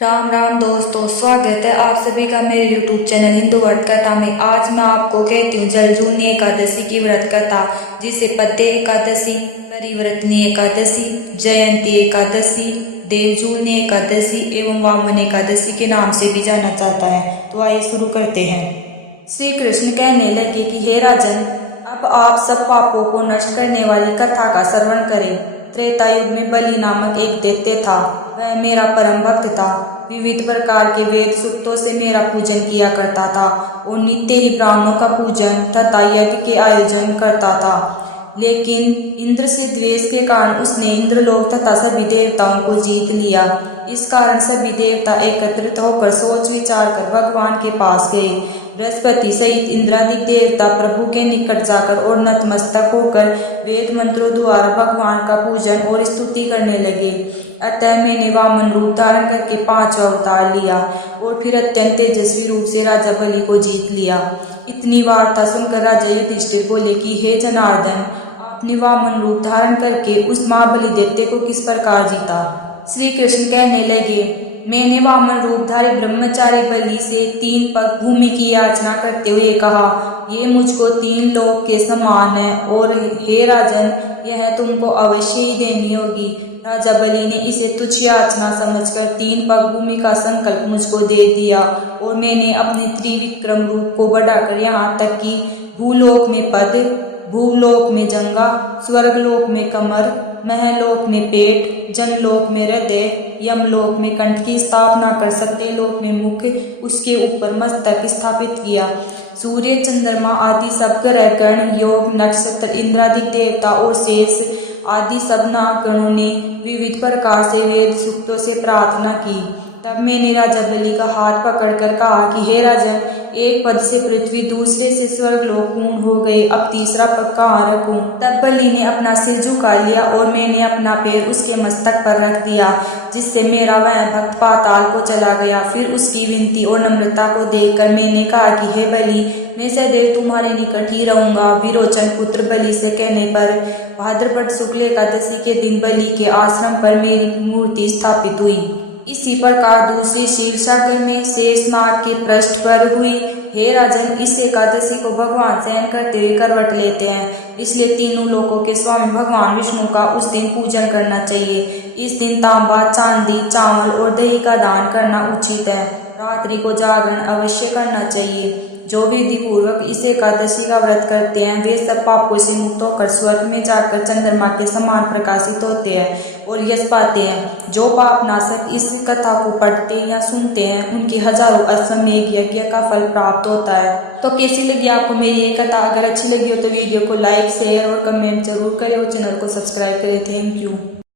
राम राम दोस्तों, स्वागत है आप सभी का मेरे YouTube चैनल हिंदू व्रत कथा में। आज मैं आपको कहती हूँ जलजूलनी एकादशी की व्रत कथा, जिसे पद्य एकादशी, परिव्रतनी एकादशी, जयंती एकादशी, देवजूलनी एकादशी एवं वामन एकादशी के नाम से भी जाना जाता है। तो आइए शुरू करते हैं। श्री कृष्ण कहने लगे कि हे राजन, अब आप सब पापों को नष्ट करने वाली कथा का श्रवण करें। त्रेता युग में बलि नामक एक दैत्य था। वह मेरा परम भक्त था। विविध प्रकार के वेद सूक्तों से मेरा पूजन किया करता था और नित्य ही ब्राह्मणों का पूजन तथा यज्ञ के आयोजन करता था। लेकिन इंद्र से द्वेष के कारण उसने इंद्रलोक तथा सभी देवताओं को जीत लिया। इस कारण सभी देवता एकत्रित होकर सोच विचार कर भगवान के पास गए। बृहस्पति सहित इंद्रादि देवता प्रभु के निकट जाकर और नतमस्तक होकर वेद मंत्रों द्वारा भगवान का पूजन और स्तुति करने लगे। अतः मैंने वामन रूप धारण करके 5 अवतार लिया और फिर अत्यंत तेजस्वी रूप से राजा बलि को जीत लिया। इतनी वार्ता सुनकर राजा युधिष्ठिर बोले कि हे जनार्दन, आपने वामन रूप धारण करके उस महाबली दैत्य को किस प्रकार जीता? श्री कृष्ण कहने लगे, मैंने वामन रूपधारी ब्रह्मचारी बलि से 3 पग भूमि की याचना करते हुए कहा, ये मुझको 3 लोक के समान है और हे राजन, यह तुमको अवश्य ही देनी होगी। राजा बलि ने इसे तुच्छ याचना समझकर 3 पग भूमि का संकल्प मुझको दे दिया और मैंने अपने त्रिविक्रम रूप को बढ़ाकर यहाँ तक कि भूलोक में पद, भूलोक में जंगा, स्वर्गलोक में कमर, महलोक में पेट, जनलोक में हृदय, यमलोक में कंठ की स्थापना कर सत्यलोक में मुख, उसके ऊपर मस्तक स्थापित किया। सूर्य, चंद्रमा आदि सब ग्रह गण, योग, नक्षत्र, इंद्रादि देवता और शेष आदि सब नागगणों ने विविध प्रकार से वेद सूक्तों से प्रार्थना की। तब मैंने राजा बलि का हाथ पकड़कर कहा कि हे राजन, एक पद से पृथ्वी, दूसरे से स्वर्गलोक पूर्ण हो गए, अब तीसरा पद कहाँ रखूं? तब बलि ने अपना सिर झुका लिया और मैंने अपना पैर उसके मस्तक पर रख दिया, जिससे मेरा वह भक्त पाताल को चला गया। फिर उसकी विनती और नम्रता को देखकर मैंने कहा कि हे बलि, मैं सदैव तुम्हारे निकट ही रहूंगा। विरोचन पुत्र बलि से कहने पर भाद्रपद शुक्ल एकादशी के दिन बलि के आश्रम पर मेरी मूर्ति स्थापित हुई। इसी प्रकार दूसरी शीर्षाग्र में शेषनाग के पृष्ठ पर हुई। हे राजन, इस एकादशी को भगवान शयन करते हुए करवट लेते हैं, इसलिए तीनों लोकों के स्वामी भगवान विष्णु का उस दिन पूजन करना चाहिए। इस दिन तांबा, चांदी, चावल और दही का दान करना उचित है। रात्रि को जागरण अवश्य करना चाहिए। जो विधि पूर्वक इस एकादशी का व्रत करते हैं वे सब पापों से मुक्त होकर स्वर्ग में जाकर चंद्रमा के समान प्रकाशित होते हैं और यश पाते हैं। जो पाप नाशक इस कथा को पढ़ते या सुनते हैं उनकी हजारों अश्वमेध यज्ञ का फल प्राप्त होता है। तो कैसी लगी आपको मेरी ये कथा? अगर अच्छी लगी हो तो वीडियो को लाइक, शेयर और कमेंट जरूर करें और चैनल को सब्सक्राइब करें। Thank you.